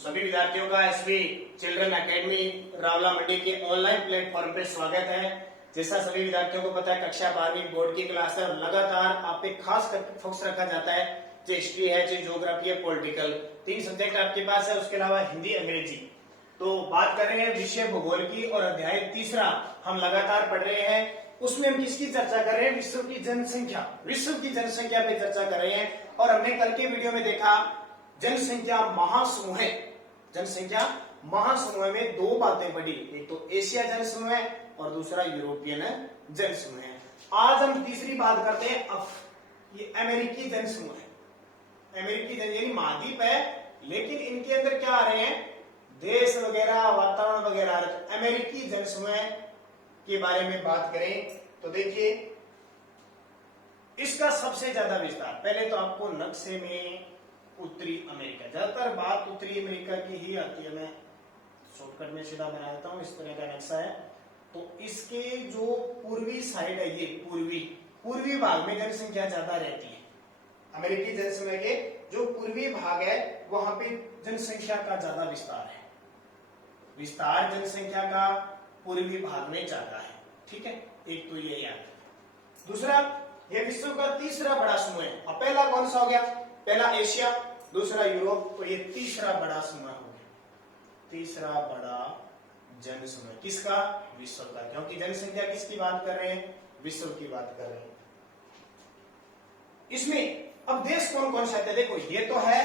सभी विद्यार्थियों का एसवी चिल्ड्रन एकेडमी रावला मंडी के ऑनलाइन प्लेटफॉर्म पे स्वागत है। जैसा सभी विद्यार्थियों को पता है, कक्षा 12वीं बोर्ड की क्लास है और लगातार आप पे खास करके फोकस रखा जाता है। जो हिस्ट्री है, जो ज्योग्राफी है, पॉलिटिकल, 3 सब्जेक्ट आपके पास है। उसके अलावा हिंदी, अंग्रेजी। तो बात कर रहे हैं विषय भूगोल की और अध्याय 3 हम लगातार पढ़ रहे हैं। उसमें हम किसकी चर्चा कर रहे हैं? विश्व की जनसंख्या। विश्व की जनसंख्या पे चर्चा कर रहे हैं और हमने कल के वीडियो में देखा जनसंख्या महासमूह है। जनसंख्या महासमूह में 2 बातें पढ़ी, एक तो एशिया जनसमूह है और दूसरा यूरोपियन जनसमूह है। आज हम तीसरी बात करते हैं ये अमेरिकी जनसमूह है। अमेरिकी जन यानी महाद्वीप है, लेकिन इनके अंदर क्या आ रहे हैं? देश वगैरह, वातावरण वगैरह। अमेरिकी जनसमूह के बारे में बात करें तो देखिए इसका सबसे ज्यादा विस्तार, पहले तो आपको नक्शे में उत्तरी अमेरिका, ज्यादातर बात उत्तरी अमेरिका की ही आती है। मैं शॉर्टकट में सीधा बना देता हूं, इस तरह का नक्शा है। तो इसके जो पूर्वी साइड है, ये पूर्वी भाग में जनसंख्या ज्यादा रहती है। अमेरिकी जनसमूह के जो पूर्वी भाग है वहां पे जनसंख्या का ज्यादा विस्तार है। विस्तार जनसंख्या का पूर्वी भाग में ज्यादा है। ठीक है, एक तो ये याद। दूसरा, ये विश्व का तीसरा बड़ा समूह है। अब पहला कौन सा हो गया? पहला एशिया, दूसरा यूरोप, तो ये तीसरा बड़ा समूह हो गया। तीसरा बड़ा जन समूह किसका? विश्व का। क्योंकि जनसंख्या किसकी बात कर रहे हैं? विश्व की बात कर रहे हैं। इसमें अब देश कौन कौन से आते हैं? देखो, ये तो है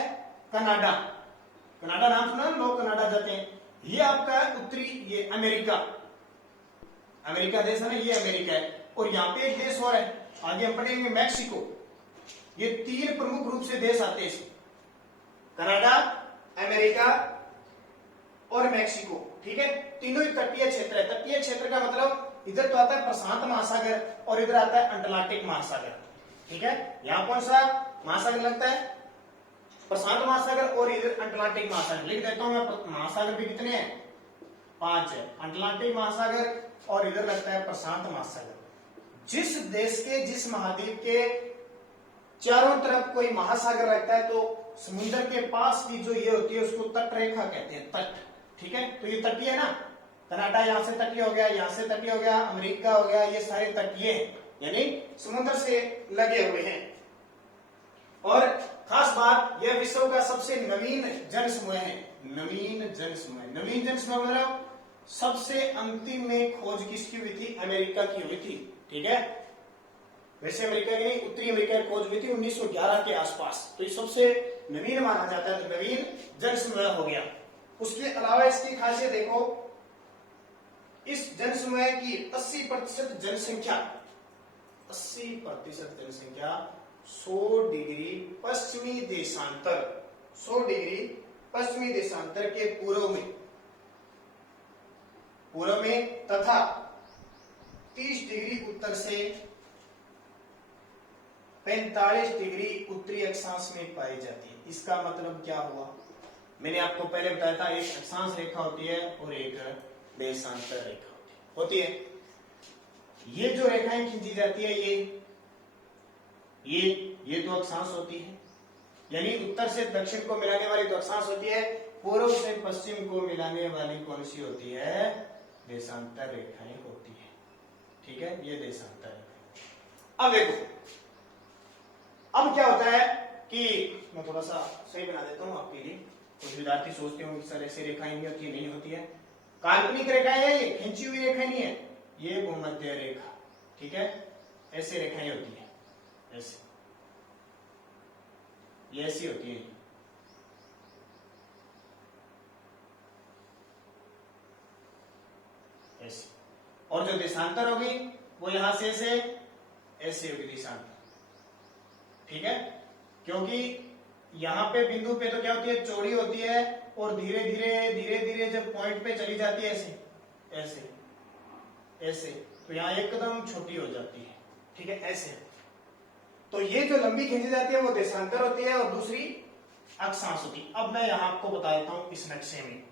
कनाडा। कनाडा नाम सुना, लोग कनाडा जाते हैं। ये आपका उत्तरी, ये अमेरिका। अमेरिका देश है ना, ये अमेरिका है। और यहाँ पे एक देश और है, आगे हम पढ़ेंगे, मैक्सिको। ये 3 प्रमुख रूप से देश आते हैं, कनाडा, अमेरिका और मैक्सिको। ठीक है, तीनों ही तटीय क्षेत्र है। तटीय क्षेत्र का मतलब इधर तो आता है प्रशांत महासागर और इधर आता है अंटार्कटिक महासागर। ठीक है, यहाँ कौन सा महासागर लगता है? प्रशांत महासागर और इधर अंटार्कटिक महासागर। लिख देता हूं मैं, महासागर भी कितने हैं? 5 है। अंटार्कटिक महासागर और इधर लगता है प्रशांत महासागर। जिस देश के, जिस महाद्वीप के चारों तरफ कोई महासागर लगता है तो समुद्र के पास की जो ये होती है उसको तट रेखा कहते हैं, तट। ठीक है, तो ये तटीय है ना। कनाडा यहां से तटीय हो गया, यहां से तटीय हो गया, अमेरिका हो गया, ये सारे तटीय हैं, यानी समुद्र से लगे हुए हैं। और खास बात, यह विश्व का सबसे नवीन जनसमूह है। नवीन जनसमूह। नवीन जनसमूह मतलब सबसे अंतिम में खोज किसकी हुई थी? अमेरिका की हुई थी। ठीक है, वैसे अमेरिका की नहीं, उत्तरी अमेरिका की खोज हुई थी 1911 के आसपास। तो ये सबसे नवीन माना जाता है, तो नवीन जनसमूह हो गया। उसके अलावा इसकी खासियत देखो, इस जनसमूह की 80% जनसंख्या 80% जनसंख्या 100 डिग्री पश्चिमी देशांतर, 100 डिग्री पश्चिमी देशांतर के पूर्व में तथा 30 डिग्री उत्तर से 45 डिग्री उत्तरी अक्षांश में पाई जाती है। इसका मतलब क्या हुआ? मैंने आपको पहले बताया था, एक अक्षांश रेखा होती है और एक देशांतर रेखा होती है। ये जो रेखाएं खींची जाती है, ये तो अक्षांश होती है, यानी उत्तर से दक्षिण को मिलाने वाली तो अक्षांश होती है, पूर्व से पश्चिम को मिलाने वाली कौन सी होती है? देशांतर रेखाएं होती है। ठीक है, ये देशांतर रेखाएं। अब देखो, अब क्या होता है कि मैं थोड़ा सा सही बना देता हूं आपके लिए। कुछ विद्यार्थी सोचते होंगे सर ऐसी रेखाएं नहीं होती, नहीं होती है। काल्पनिक रेखाएं है, ये खींची हुई रेखाएं नहीं है, ये भूमध्य रेखा। ठीक है, ऐसी रेखाएं होती है, ऐसे, ये ऐसी होती है, ऐसी। और जो देशांतर होगी वो यहां से ऐसे होगी, देशांतर। ठीक है, क्योंकि यहां पे बिंदु पे तो क्या होती है? चौड़ी होती है और धीरे धीरे जब पॉइंट पे चली जाती है ऐसे, तो यहां एकदम छोटी हो जाती है। ठीक है, ऐसे। तो ये जो लंबी खींची जाती है वो देशांतर होती है और दूसरी अक्षांश होती है। अब मैं यहां आपको बता देता हूं इस नक्शे में,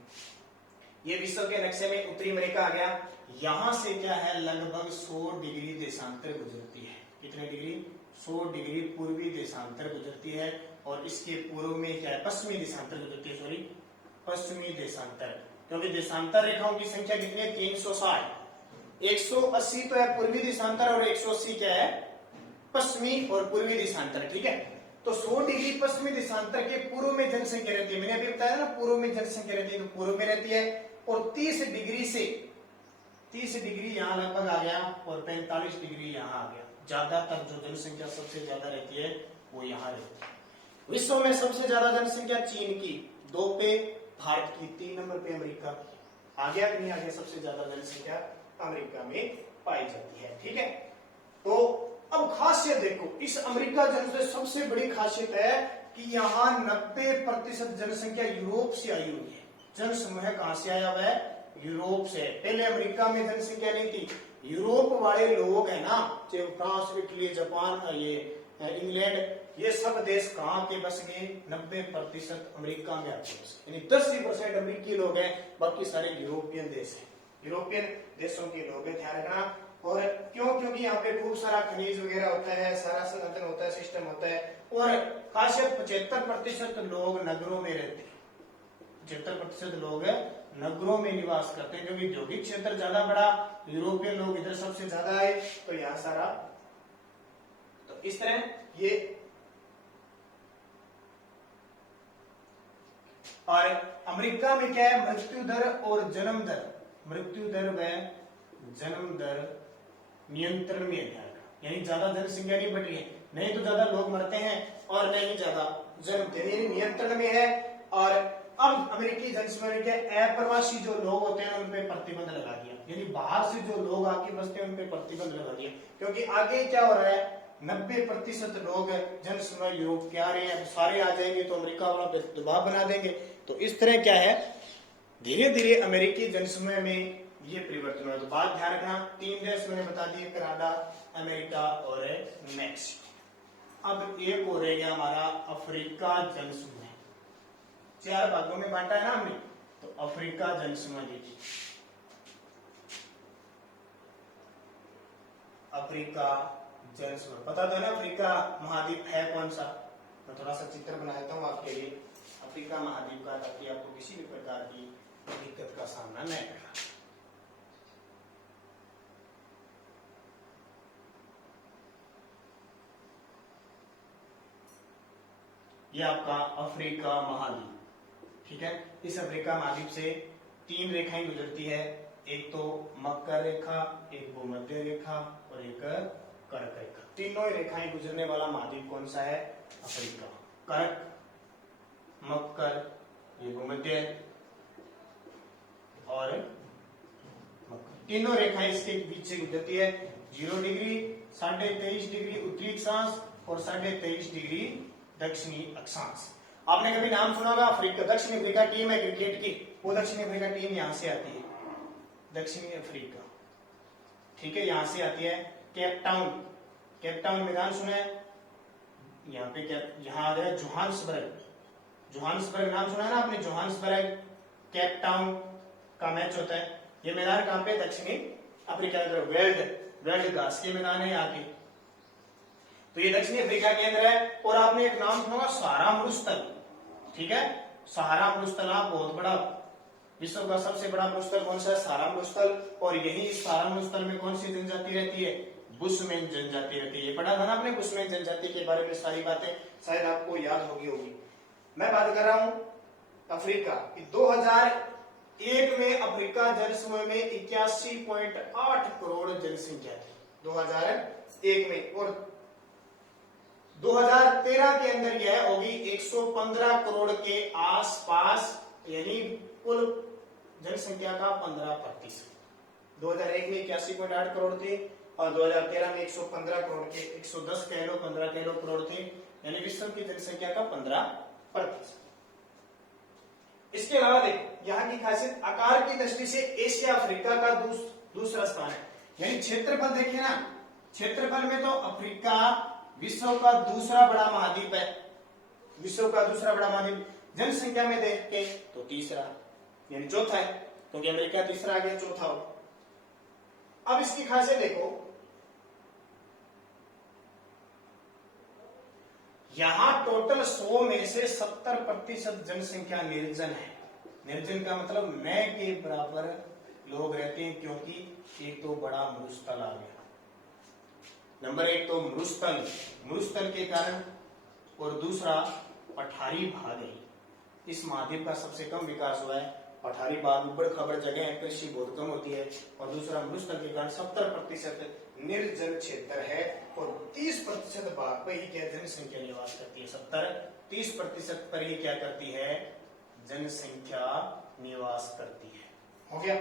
ये विश्व के नक्शे में उत्तरी अमेरिका आ गया। यहां से क्या है? लगभग 100 डिग्री देशांतर गुजरती है। कितने डिग्री? 100 डिग्री पूर्वी देशांतर गुजरती है। और इसके पूर्व में क्या है? पश्चिमी देशांतर गुजरती है, सॉरी। पश्चिमी देशांतर, क्योंकि देशांतर रेखाओं की संख्या कितनी है 360। 180 तो है पूर्वी देशांतर और 180 क्या है पश्चिमी और पूर्वी देशांतर। ठीक है, तो 100 डिग्री पश्चिमी देशांतर के पूर्व में जनसंख्या रहती है, मैंने अभी बताया ना पूर्व में जनसंख्या रहती है, तो पूर्व में रहती है। और 30 डिग्री यहाँ लगभग आ गया और 45 डिग्री यहाँ आ गया। ज्यादातर जो जनसंख्या सबसे ज्यादा रहती है वो यहाँ रहती है। विश्व में सबसे ज्यादा जनसंख्या चीन की, 2 पे भारत की, 3 नंबर पे अमेरिका की। आ गया कि नहीं आ गया? सबसे ज्यादा जनसंख्या अमेरिका में पाई जाती है। ठीक है, तो अब खासियत देखो, इस अमेरिका जनसंख्या सबसे बड़ी खासियत है कि यहाँ 90% जनसंख्या यूरोप से आई हुई है। जनसमूह कहां से आया हुआ है? यूरोप से। पहले अमेरिका में जनसंख्या नहीं थी, यूरोप वाले लोग है ना, चाहे फ्रांस, इटली, जापान, ये इंग्लैंड, ये सब देश कहाँ के बस गए? 90% अमेरिका में आके बस, यानी 10% अमेरिकी लोग हैं, बाकी सारे यूरोपियन देश हैं। यूरोपियन देशों के लोग हैं, ध्यान रखना। और क्यों? क्योंकि यहाँ पे खूब सारा खनिज वगैरह होता है, सारा संसाधन होता है, सिस्टम होता है। और खासियत 75% लोग नगरों में रहते हैं, 75% लोग नगरों में निवास करते हैं, क्योंकि औद्योगिक क्षेत्र ज्यादा बड़ा, यूरोपियन लोग इधर सबसे ज्यादा आए, तो यहाँ सारा, तो इस तरह ये। और अमेरिका में क्या है? मृत्यु दर और जन्म दर, मृत्यु दर व जन्म दर नियंत्रण में है, यानी ज्यादा जनसंख्या नहीं बढ़ रही है, नहीं तो ज्यादा लोग मरते हैं और नहीं ज्यादा जन्म देने, नियंत्रण में है। और अब अमेरिकी जनसंख्या अप्रवासी जो लोग होते हैं उन पे प्रतिबंध लगा दिया, यानी बाहर से जो लोग आके बसते हैं उन पे प्रतिबंध लगा दिया, क्योंकि आगे क्या हो रहा है? 90% लोग जनसंख्या यूरोप के आ रहे हैं, सारे आ जाएंगे तो अमेरिका वाला दबाव बना देंगे। तो इस तरह क्या है, धीरे धीरे अमेरिकी जनसंख्या में ये परिवर्तन हुआ। तो बात ध्यान रखना, 3 देश मैंने बता दिए, कनाडा, अमेरिका और मैक्सिको। अब एक हो रह गया हमारा अफ्रीका जनसमूह, 4 भागों में बांटा है ना हमने, तो अफ्रीका जनसमूह देखिए, अफ्रीका जनसमूह पता तो है ना अफ्रीका महाद्वीप है कौन सा? मैं थोड़ा सा चित्र बना देता हूँ आपके लिए अफ्रीका महाद्वीप का, ताकि आपको किसी भी प्रकार की दिक्कत का सामना न करना। ये आपका अफ्रीका महाद्वीप, ठीक है। इस अफ्रीका महाद्वीप से 3 रेखाएं गुजरती है, एक तो मकर रेखा, एक भूमध्य रेखा और एक कर्क रेखा। तीनों रेखाएं गुजरने वाला महाद्वीप कौन सा है? अफ्रीका। कर्क, मकर, ये भूमध्य और मकर, तीनों रेखाएं इसके बीच से गुजरती है। 0 डिग्री, 23.5 डिग्री उत्तरी अक्षांश और 23.5 डिग्री दक्षिणी अक्षांश। आपने कभी नाम सुना होगा अफ्रीका, दक्षिण अफ्रीका टीम है क्रिकेट की, वो दक्षिण अफ्रीका टीम यहां से आती है, दक्षिणी अफ्रीका, ठीक है, यहां से आती है। केप टाउन, केप टाउन मैदान सुना है? यहाँ पे क्या, यहाँ आ गया जोहान्सबर्ग, जोहान्सबर्ग नाम सुना है ना आपने? जोहान्सबर्ग केप टाउन का मैच होता है। ये मैदान कहाँ पे? दक्षिणी अफ्रीका, वेल्ड घास के मैदान है यहाँ के, तो ये दक्षिणी अफ्रीका के अंदर है। और आपने एक नाम सुना सहारा मरुस्थल, ठीक है, सहारा मरुस्थल बहुत बड़ा, विश्व का सबसे बड़ा मरुस्थल कौन सा है? सहारा मरुस्थल। और यही सहारा मरुस्थल में कौन सी जनजाति रहती है? बुशमैन जनजाति रहती है। ये पढ़ा था ना आपने बुशमैन जनजाति के बारे में, सारी बातें शायद आपको याद होगी। मैं बात कर रहा हूं अफ्रीका। 2001 में अफ्रीका जनसमूह में 81.8 करोड़ जनसंख्या थी 2001 में, और 2013 के अंदर यह होगी 115 करोड़ के आसपास, यानी कुल जनसंख्या का 15%। 2001 में 81.8 करोड़ थे और 2013 में 115 करोड़ के, 110 कह लो, 15 कह लो करोड़ थे, यानी विश्व की जनसंख्या का 15%। इसके अलावा देखो यहाँ की खासियत, आकार की दृष्टि से एशिया अफ्रीका का दूसरा स्थान है, यानी क्षेत्रफल देखिए ना, क्षेत्रफल में तो अफ्रीका विश्व का दूसरा बड़ा महाद्वीप है, विश्व का दूसरा बड़ा महाद्वीप। जनसंख्या में देख के तो तीसरा, यानी चौथा है, क्योंकि अमेरिका तीसरा आ गया, चौथा हो। अब इसकी खासियत देखो, यहां टोटल 100 में से 70% जनसंख्या निर्जन है, निर्जन का मतलब न के बराबर लोग रहते हैं, क्योंकि एक तो बड़ा मरुस्थल आ गया। नंबर एक तो मरुस्थल, मरुस्थल के कारण, और दूसरा पठारी भाग है। इस महाद्वीप का सबसे कम विकास हुआ है। पठारी भाग ऊबड़ खाबड़ जगह है, कृषि बहुत कम होती है। और दूसरा मरुस्थल के कारण 70% निर्जन क्षेत्र है, और 30% भाग पर ही क्या जनसंख्या निवास करती है। 30% पर ही क्या करती है, जनसंख्या निवास करती है। हो गया।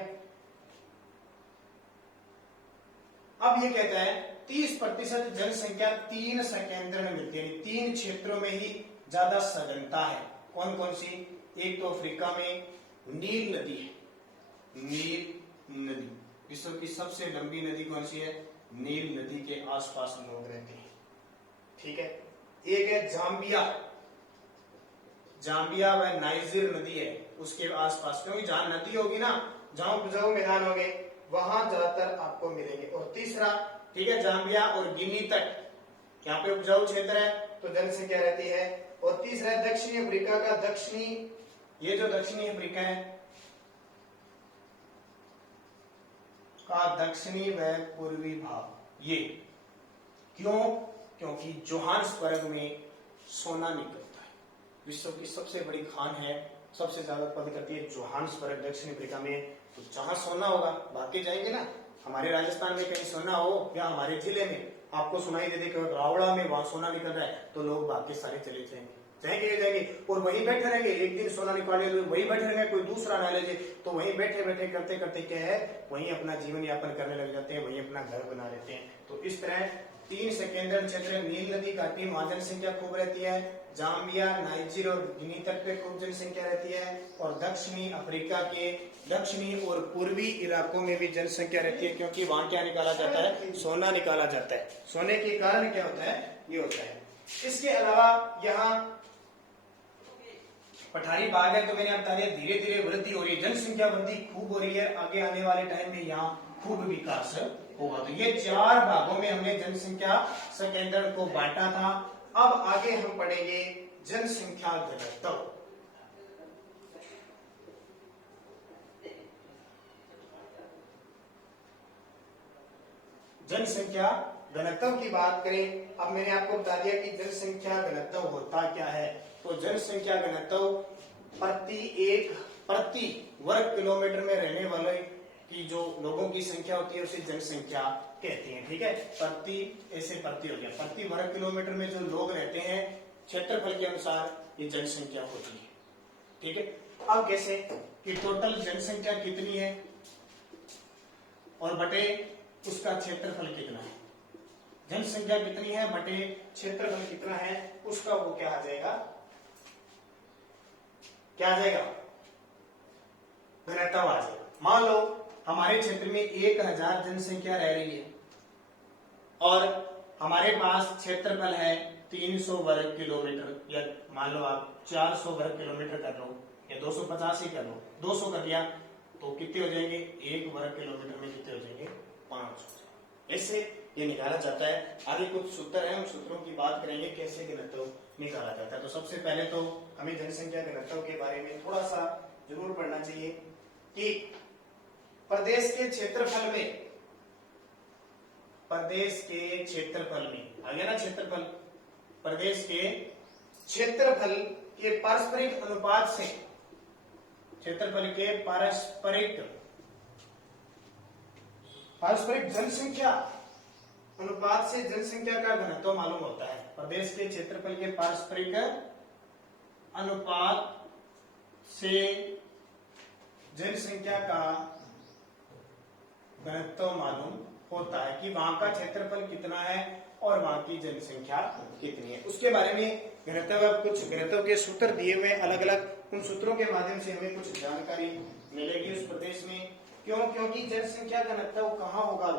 अब ये कहता है 30% जनसंख्या 3 संकेंद्रण में मिलती है, 3 क्षेत्रों में ही ज्यादा सघनता है। कौन कौन सी? एक तो अफ्रीका में नील नदी है, नील नदी विश्व की सबसे लंबी नदी कौन सी है? नील नदी के आसपास लोग रहते हैं। ठीक है। एक है जाम्बिया, जाम्बिया व नाइजर नदी है उसके आसपास, क्योंकि जहां नदी होगी ना, जहां उपजाऊ मैदान होंगे, वहां ज्यादातर आपको मिलेंगे। और तीसरा, ठीक है, जाम्बिया और गिनी तट, यहाँ पे उपजाऊ क्षेत्र है तो जनसंख्या रहती है। और तीसरा है दक्षिणी अफ्रीका का दक्षिणी, ये जो दक्षिणी अफ्रीका है का दक्षिणी व पूर्वी भाग, ये क्यों? क्योंकि जोहान्सबर्ग में सोना निकलता है। विश्व की सबसे बड़ी खान है, सबसे ज्यादा उत्पादन करती है जोहान्सबर्ग दक्षिण अफ्रीका में। तो जहां सोना होगा बाकी जाएंगे ना। हमारे राजस्थान में कहीं सोना हो, या हमारे जिले में आपको सुनाई दे कि रावड़ा में वहां सोना निकल रहा है, तो लोग बाकी सारे चले जाएंगे और वहीं बैठे रहेंगे। एक दिन सोना निकाले तो वहीं बैठे रहेंगे, कोई दूसरा ना ले जाए, तो वहीं बैठे बैठे करते करते क्या है, वहीं अपना जीवन यापन करने लग जाते हैं, वहीं अपना घर बना लेते हैं। तो इस तरह 3 संकेंद्रण क्षेत्र, नील नदी घाटी, वहां जनसंख्या खूब रहती है। जाम्बिया, नाइजीर और गिनी तट पे खूब जनसंख्या रहती है। और दक्षिणी अफ्रीका के दक्षिणी और पूर्वी इलाकों में भी जनसंख्या रहती है, क्योंकि वहां क्या निकाला जाता है? सोना निकाला जाता है। सोने के कारण क्या होता है? ये होता है। इसके अलावा यहाँ पठारी भाग है, तो मैंने बता दिया धीरे धीरे वृद्धि हो रही है, जनसंख्या वृद्धि खूब हो रही है। आगे आने वाले टाइम में यहाँ खूब विकास होगा। तो ये 4 भागों में हमने जनसंख्या संकेंद्रण को बांटा था। अब आगे हम पढ़ेंगे जनसंख्या घनत्व। जनसंख्या घनत्व की बात करें, अब मैंने आपको बता दिया कि जनसंख्या घनत्व होता क्या है। तो जनसंख्या घनत्व प्रति वर्ग किलोमीटर में रहने वाले की जो लोगों की संख्या होती है उसे जनसंख्या कहते हैं। ठीक है, प्रति हो गया, प्रति वर्ग किलोमीटर में जो लोग रहते हैं क्षेत्रफल के अनुसार ये जनसंख्या होती है। ठीक है। अब कैसे कि टोटल जनसंख्या कितनी है और बटे उसका क्षेत्रफल कितना है। जनसंख्या कितनी है बटे क्षेत्रफल कितना है, उसका वो क्या आ जाएगा, क्या आ जाएगा, घनत्व आ जाएगा। मान लो हमारे क्षेत्र में 1000 जनसंख्या रह रही है और हमारे पास क्षेत्रफल है 300 वर्ग किलोमीटर, या मान लो आप 400 वर्ग किलोमीटर कर लो या 250 ही कर लो, 200 कर दिया तो कितने हो जाएंगे, 1 वर्ग किलोमीटर में कितने हो जाएंगे, 500। ऐसे ये निकाला जाता है। आगे कुछ सूत्र है, उन सूत्रों की बात करेंगे कैसे घनत्व निकाला जाता है। तो सबसे पहले तो हमें जनसंख्या घनत्व के बारे में थोड़ा सा जरूर पढ़ना चाहिए कि प्रदेश के क्षेत्रफल में, प्रदेश के क्षेत्रफल में आ गया ना क्षेत्रफल, प्रदेश के क्षेत्रफल के पारस्परिक अनुपात से, क्षेत्रफल के पारस्परिक जनसंख्या अनुपात से जनसंख्या का घनत्व मालूम होता है। प्रदेश के क्षेत्रफल के पारस्परिक अनुपात से जनसंख्या का घनत्व मालूम होता है कि वहां का क्षेत्रफल कितना है और वहां की जनसंख्या कितनी है। उसके बारे में कुछ घनत्व के सूत्र दिए हुए अलग अलग, उन सूत्रों के माध्यम से हमें कुछ जानकारी मिलेगी उस प्रदेश में। क्यों? क्योंकि जनसंख्या घनत्व कहाँ होगा,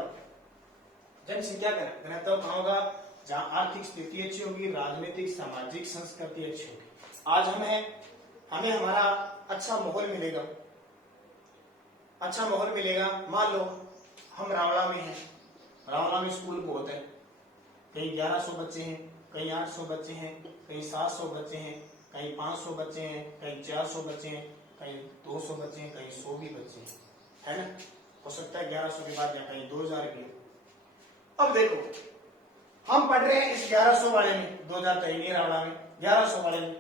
जनसंख्या घनत्व कहाँ होगा, जहां आर्थिक स्थिति अच्छी होगी, राजनीतिक सामाजिक संस्कृति अच्छी होगी। आज हमें हमारा अच्छा माहौल मिलेगा, अच्छा माहौल मिलेगा। मान लो हम रावड़ा में हैं, रावड़ा में स्कूल बहुत है, कहीं 1100 बच्चे हैं, कहीं 800 बच्चे हैं, कहीं 700 बच्चे हैं, कहीं 500 बच्चे हैं, कहीं 400 बच्चे हैं। कहीं 200 बच्चे हैं, कहीं 100 भी बच्चे हैं, है ना। हो सकता है 1100 के बाद या कहीं 2000 भी हो। अब देखो हम पढ़ रहे हैं इस 1100 वाले में, 2000 तो ही नहीं रहा में, 1100 वाले में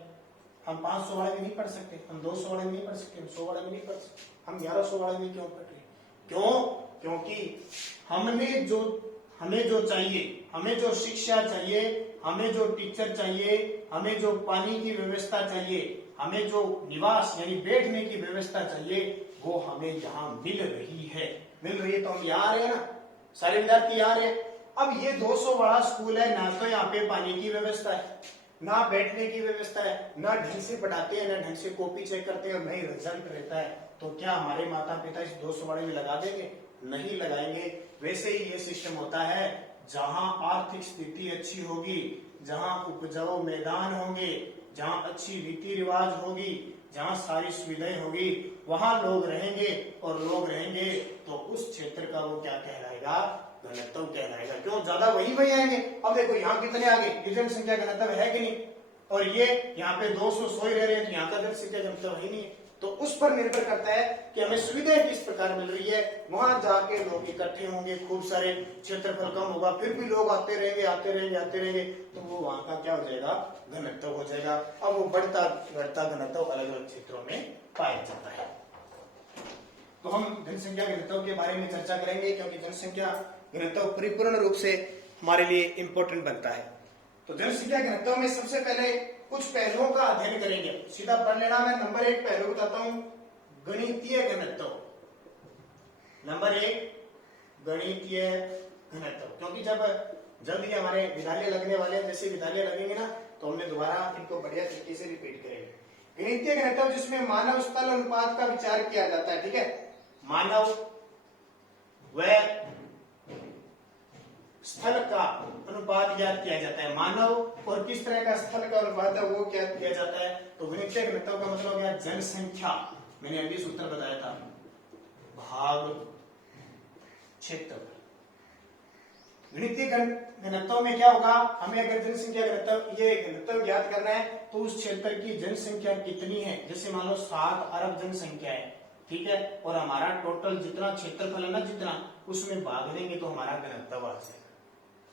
हम 500 वाले में नहीं पढ़ सकते, हम 200 वाले में नहीं पढ़ सकते, हम 100 वाले में नहीं पढ़ सकते, हम 1100 वाले में क्यों पढ़ रहे हैं? क्यों? क्योंकि हमें जो चाहिए, हमें जो शिक्षा चाहिए, हमें जो टीचर चाहिए, हमें जो पानी की व्यवस्था चाहिए, हमें जो निवास यानी बैठने की व्यवस्था चाहिए, वो हमें यहाँ मिल रही है। मिल रही है तो हम यहाँ आ रहे हैं ना, सारे विद्यार्थी यहाँ आ रहे हैं। अब ये 200 वाला स्कूल है, ना तो यहाँ पे पानी की व्यवस्था है, ना बैठने की व्यवस्था है, ना ढंग से पढ़ाते हैं, ना ढंग से कॉपी चेक करते हैं, और नहीं रिजल्ट रहता है। तो क्या हमारे माता पिता इस 200 वाले में लगा देंगे? नहीं लगाएंगे। वैसे ही ये सिस्टम होता है, जहां आर्थिक स्थिति अच्छी होगी, जहां उपजाऊ मैदान होंगे, जहां अच्छी रीति रिवाज होगी, जहां सारी सुविधाएं होगी, वहां लोग रहेंगे, और लोग रहेंगे तो उस क्षेत्र का वो क्या कहलाएगा? घनत्व कहलाएगा। क्यों? ज्यादा वही आएंगे। अब देखो यहाँ कितने आगे, ये जनसंख्या घनत्व है कि नहीं, और ये यहाँ पे 200 100 रह रहे हैं, तो यहाँ का जनसंख्या घनत्व ही नहीं है। तो उस पर निर्भर करता है कि हमें सुविधाएं किस प्रकार मिल रही है। वहां जाके लोग इकट्ठे होंगे, खूब सारे, क्षेत्रफल कम होगा, फिर भी लोग आते रहेंगे, तो वो वहां का क्या हो जाएगा? घनत्व हो जाएगा। अब वो बढ़ता घटता घनत्व अलग अलग क्षेत्रों में पाया जाता है। तो हम जनसंख्या घनत्व के बारे में चर्चा करेंगे, क्योंकि जनसंख्या घनत्व परिपूर्ण रूप से हमारे लिए इंपॉर्टेंट बनता है। तो जनसंख्या घनत्व में सबसे पहले कुछ पहलुओं का अध्ययन करेंगे। सीधा पढ़ लेना। मैं नंबर 1 पहलू बताता हूं, गणितीय घनत्व। नंबर 1 गणितीय घनत्व, क्योंकि जब जल्द ही हमारे विद्यालय लगने वाले हैं, जैसे विद्यालय लगेंगे ना, तो हमने दोबारा इनको बढ़िया तरीके से रिपीट करेंगे। गणितीय घनत्व जिसमें मानव स्थल अनुपात का विचार किया जाता है, ठीक है। मानव व स्थल का अनुपात ज्ञात किया जाता है। मानव और किस तरह का स्थल का अनुपात है वो ज्ञात किया जाता है। तो गणितीय घनत्व का मतलब क्या? जनसंख्या, मैंने अभी सूत्र बताया था, भाग क्षेत्रफल। गणितीय घनत्व में क्या होगा? हमें अगर जनसंख्या घनत्व, ये घनत्व ज्ञात करना है, तो उस क्षेत्र की जनसंख्या कितनी है। जैसे मान लो 7 अरब जनसंख्या है, ठीक है, और हमारा टोटल जितना क्षेत्रफल है ना, जितना, उसमें भाग देंगे तो हमारा घनत्व आ जाएगा,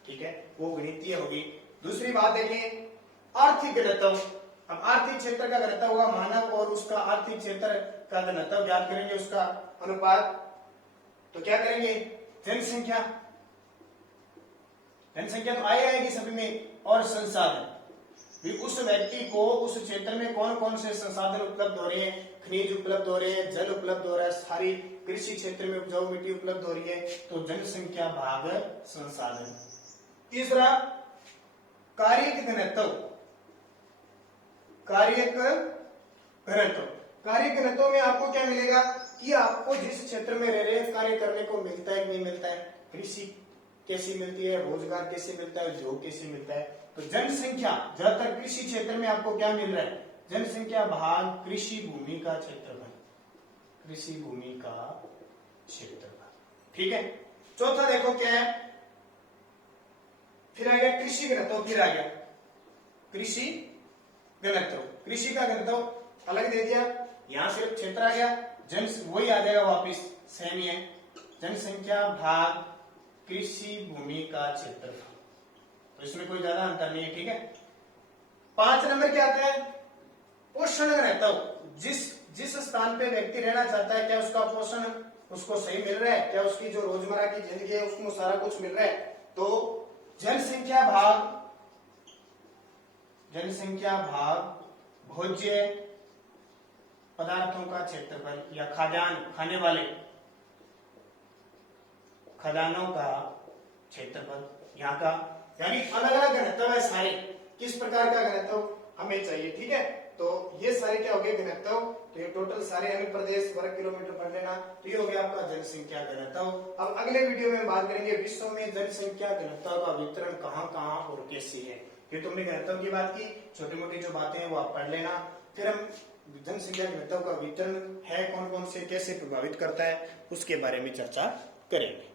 ठीक है, वो गणितीय होगी। दूसरी बात देखिए, आर्थिक घनत्व। अब आर्थिक क्षेत्र का घनत्व होगा, मानव और उसका आर्थिक क्षेत्र का घनत्व ज्ञात करेंगे, उसका अनुपात। तो क्या करेंगे? जनसंख्या तो आएगी सभी में, और संसाधन भी, उस व्यक्ति को उस क्षेत्र में कौन कौन से संसाधन उपलब्ध हो रहे हैं, खनिज उपलब्ध हो रहे हैं, जल उपलब्ध हो रहा है, सारी कृषि क्षेत्र में उपजाऊ मिट्टी उपलब्ध हो रही है। तो जनसंख्या भाग संसाधन। तीसरा कार्यक घनत्व। कार्यक घनत्व में आपको क्या मिलेगा कि आपको जिस क्षेत्र में रह रहे हैं कार्य करने को मिलता है कि नहीं मिलता है, कृषि कैसी मिलती है, रोजगार कैसे मिलता है, उद्योग कैसे मिलता है। तो जनसंख्या ज्यादातर कृषि क्षेत्र में आपको क्या मिल रहा है? जनसंख्या भाग कृषि भूमि का क्षेत्रफल, कृषि भूमि का क्षेत्रफल, ठीक है। चौथा देखो क्या है, फिर आ गया कृषि घनत्व, फिर आ गया कृषि घनत्व। कृषि का घनत्व अलग दे दिया, यहां सिर्फ क्षेत्र आ गया, वही आ जाएगा वापिस, सेम ही है, जनसंख्या भाग कृषि भूमि का क्षेत्रफल। तो इसमें कोई ज्यादा अंतर नहीं है, ठीक है। 5 नंबर क्या आता है? पोषण घनत्व। जिस स्थान पे व्यक्ति रहना चाहता है, क्या उसका पोषण उसको सही मिल रहा है, क्या उसकी जो रोजमर्रा की जिंदगी है उसको सारा कुछ मिल रहा है। तो जनसंख्या भाग भोज्य पदार्थों का क्षेत्रफल, या खाने वाले खदानों का क्षेत्रफल, यहाँ का, यानी अलग अलग घनत्व है सारे, किस प्रकार का घनत्व हमें चाहिए, ठीक है। तो ये सारे क्या हो गए घनत्व। तो ये टोटल सारे अन्य प्रदेश वर्ग किलोमीटर पढ़ लेना। तो ये हो गया आपका जनसंख्या घनत्व। अब अगले वीडियो में बात करेंगे विश्व में जनसंख्या घनत्व का वितरण कहाँ कहाँ और कैसे है। फिर तुमने घनत्व की बात की, छोटी मोटी जो बातें हैं वो आप पढ़ लेना। फिर हम जनसंख्या घनत्व का वितरण है कौन कौन से, कैसे प्रभावित करता है, उसके बारे में चर्चा करेंगे।